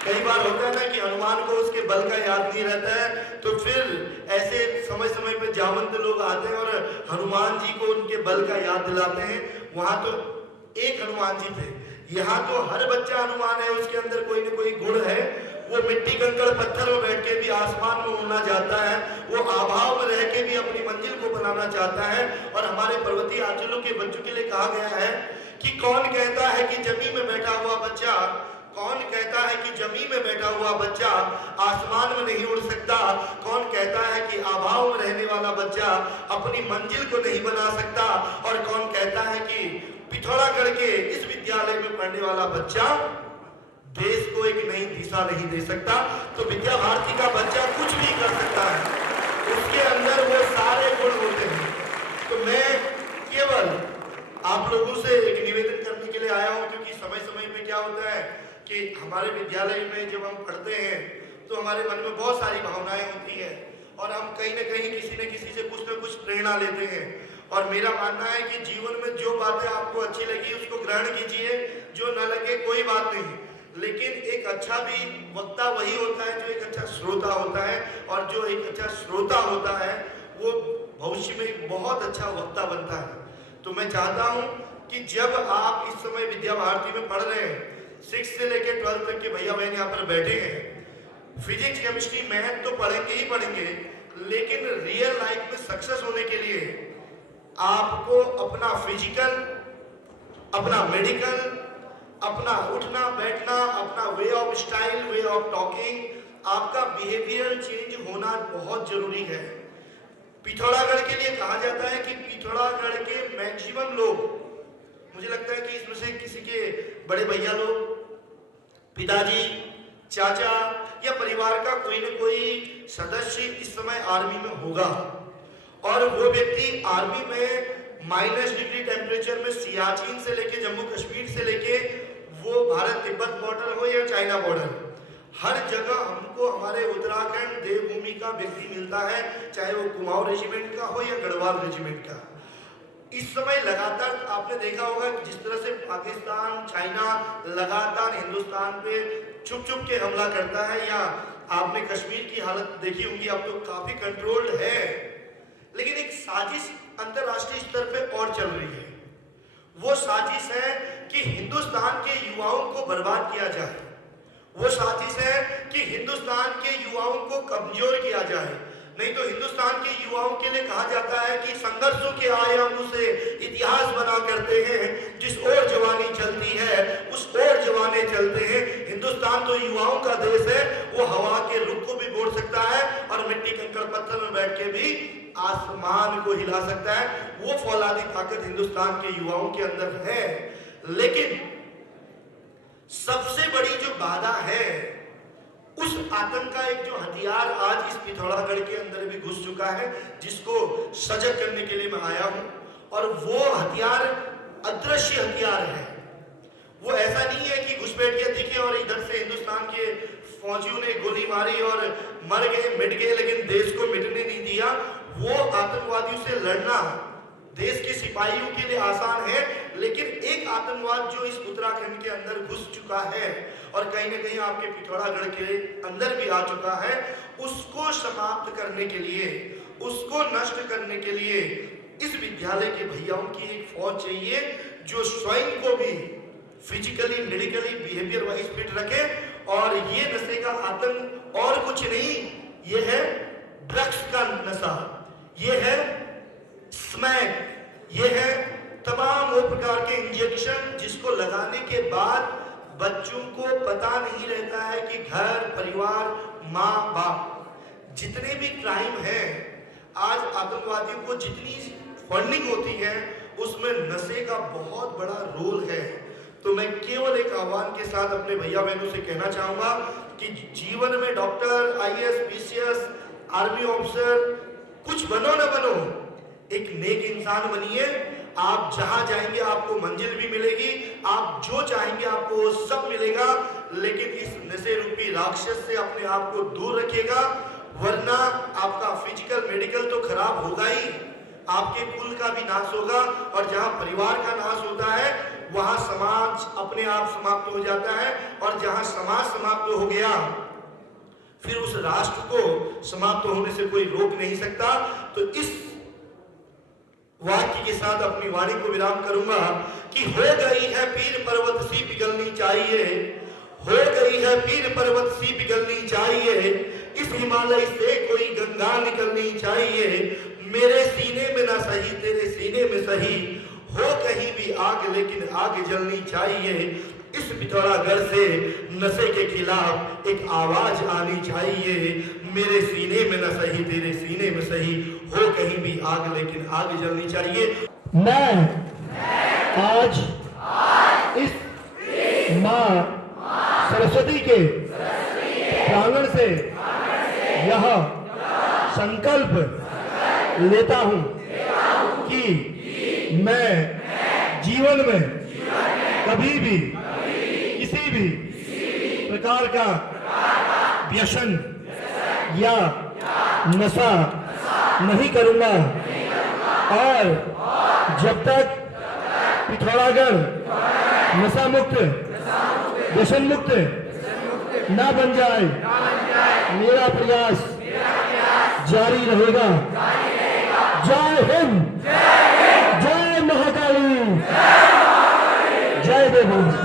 कई बार होता है ना कि हनुमान को उसके बल का याद नहीं रहता है, तो फिर ऐसे समय समय पे जामंत लोग आते हैं और हनुमान जी को उनके बल का याद दिलाते हैं। वहां तो एक हनुमान जी थे, यहाँ तो हर बच्चा हनुमान है, उसके अंदर कोई ना कोई गुण है। वो मिट्टी कंकड़ पत्थर में बैठ के भी आसमान में उड़ना चाहता है, वो आभाव में रह के भी अपनी मंजिल को बनाना चाहता है। और हमारे पर्वतीय अंचलों के बच्चों के लिए कहा गया है कि कौन कहता है कि जमीन में बैठा हुआ बच्चा, कौन कहता है कि जमीन में बैठा हुआ बच्चा आसमान में नहीं उड़ सकता, कौन कहता है कि आभाव में रहने वाला बच्चा अपनी मंजिल को नहीं बना सकता, और कौन कहता है कि पिथौरागढ़ के इस विद्यालय में पढ़ने वाला बच्चा देश को एक नई दिशा नहीं दे सकता। तो विद्या भारती का बच्चा कुछ भी कर सकता है, उसके अंदर वो सारे गुण होते हैं। तो मैं केवल आप लोगों से एक निवेदन करने के लिए आया हूं, क्योंकि समय समय में क्या होता है कि हमारे विद्यालय में जब हम पढ़ते हैं तो हमारे मन में बहुत सारी भावनाएं होती है, और हम कहीं ना कहीं किसी न किसी से कुछ न कुछ प्रेरणा लेते हैं। और मेरा मानना है कि जीवन में जो बातें आपको अच्छी लगी उसको ग्रहण कीजिए, जो न लगे कोई बात नहीं। लेकिन एक अच्छा भी वक्ता वही होता है जो एक अच्छा श्रोता होता है, और जो एक अच्छा श्रोता होता है वो भविष्य में एक बहुत अच्छा वक्ता बनता है। तो मैं चाहता हूं कि जब आप इस समय विद्या भारती में पढ़ रहे हैं, 6 से लेकर 12 तक के भैया बहन यहाँ पर बैठे हैं, फिजिक्स केमिस्ट्री मैथ तो पढ़ेंगे ही पढ़ेंगे, लेकिन रियल लाइफ में सक्सेस होने के लिए आपको अपना फिजिकल, अपना मेडिकल, अपना उठना बैठना, अपना way of style, way of talking, आपका बिहेवियर चेंज होना बहुत जरूरी है। पिथौरागढ़ के लिए कहा जाता है कि पिथौरागढ़ के मैक्सिमम लोग, मुझे लगता है कि इसमें से किसी के बड़े भैया लोग, पिताजी, चाचा या परिवार का कोई न कोई सदस्य इस समय आर्मी में होगा, और वो व्यक्ति आर्मी में -डिग्री टेम्परेचर में सियाचिन से लेके जम्मू कश्मीर से लेके वो भारत तिब्बत बॉर्डर हो या चाइना बॉर्डर, हर जगह हमको हमारे उत्तराखंड देवभूमि का व्यक्ति मिलता है, चाहे वो कुमाऊं रेजिमेंट का हो या गढ़वाल रेजिमेंट का। इस समय लगातार आपने देखा होगा जिस तरह से पाकिस्तान, चाइना लगातार हिंदुस्तान पे छुप छुप के हमला करता है, या आपने कश्मीर की हालत देखी होंगी, अब तो काफी कंट्रोल्ड है, लेकिन एक साजिश अंतरराष्ट्रीय स्तर पे और चल रही है। वो साजिश है कि हिंदुस्तान के युवाओं को बर्बाद किया जाए, वो साजिश है कि हिंदुस्तान के युवाओं को कमजोर किया जाए। नहीं तो हिंदुस्तान के युवाओं के लिए कहा जाता है कि संघर्षों के आयामों से इतिहास बना करते हैं, जिस ओर जवानी चलती है उस ओर जवाने चलते हैं। हिंदुस्तान तो युवाओं का देश है, वो हवा के रुख को भी मोड़ सकता है और मिट्टी कंकड़ पत्थर में बैठ के भी आसमान को हिला सकता है। वो फौलादी ताकत हिंदुस्तान के युवाओं के अंदर है। लेकिन सबसे बड़ी जो बाधा है, उस आतंक का एक जो हथियार आज इस पिथौरागढ़ के अंदर भी घुस चुका है, जिसको सजग करने के लिए मैं आया हूं। और वो हथियार अदृश्य हथियार है। वो ऐसा नहीं है कि घुसपैठिया दिखे और इधर से हिंदुस्तान के फौजियों ने गोली मारी और मर गए, मिट गए, लेकिन देश को मिटने नहीं दिया। वो आतंकवादियों से लड़ना देश के सिपाहियों के लिए आसान है, लेकिन एक आतंकवाद जो इस उत्तराखंड के अंदर घुस चुका है और कहीं न कहीं आपके पिथौरागढ़ के अंदर भी आ चुका है, उसको समाप्त करने के लिए, उसको नष्ट करने के लिए इस विद्यालय के भैयाओं की एक फौज चाहिए जो स्वयं को भी physically, medically, behaviour wise fit रखे। और ये नशे का आतंक और कुछ नहीं, ये है ड्रग्स का नशा, ये है स्मैक, ये है तमाम वो प्रकार के इंजेक्शन जिसको लगाने के बाद बच्चों को पता नहीं रहता है कि घर परिवार, माँ बाप, जितने भी क्राइम है, आज आतंकवादियों को जितनी फंडिंग होती है उसमें नशे का बहुत बड़ा रोल है। तो मैं केवल एक आह्वान के साथ अपने भैया बहनों से कहना चाहूंगा कि जीवन में doctor, IAS, PCS, army officer कुछ बनो ना बनो, एक नेक इंसान बनिए। आप जहां जाएंगे आपको मंजिल भी मिलेगी, आप जो चाहेंगे आपको वो सब मिलेगा, लेकिन इस नशे रूपी राक्षस से अपने आप को दूर रखिएगा, वरना आपका फिजिकल मेडिकल तो खराब होगा ही, आपके कुल का भी नाश होगा। और जहां परिवार का नाश होता है वहां समाज अपने आप समाप्त हो जाता है, और जहां समाज समाप्त हो गया फिर उस राष्ट्र को समाप्त होने से कोई रोक नहीं सकता। तो इस वाक्य के साथ अपनी वाणी को विराम करूंगा कि हो गई है पीर पर्वत सी पिघलनी चाहिए, हो गई है पीर पर्वत सी पिघलनी चाहिए, इस हिमालय से कोई गंगा निकलनी चाहिए, मेरे सीने में ना सही तेरे सीने में सही, हो कहीं भी आग लेकिन आग जलनी चाहिए, इस पिथौरागढ़ से नशे के खिलाफ एक आवाज आनी चाहिए, मेरे सीने में न सही तेरे सीने में सही, हो कहीं भी आग लेकिन आग जलनी चाहिए। मैं आज इस मां सरस्वती के प्रांगण से यह संकल्प लेता हूं कि मैं जीवन में कभी भी किसी भी प्रकार का व्यसन या नशा नहीं करूंगा, और जब तक पिथौरागढ़ नशा मुक्त व्यसन मुक्त ना बन जाए मेरा प्रयास जारी रहेगा। जय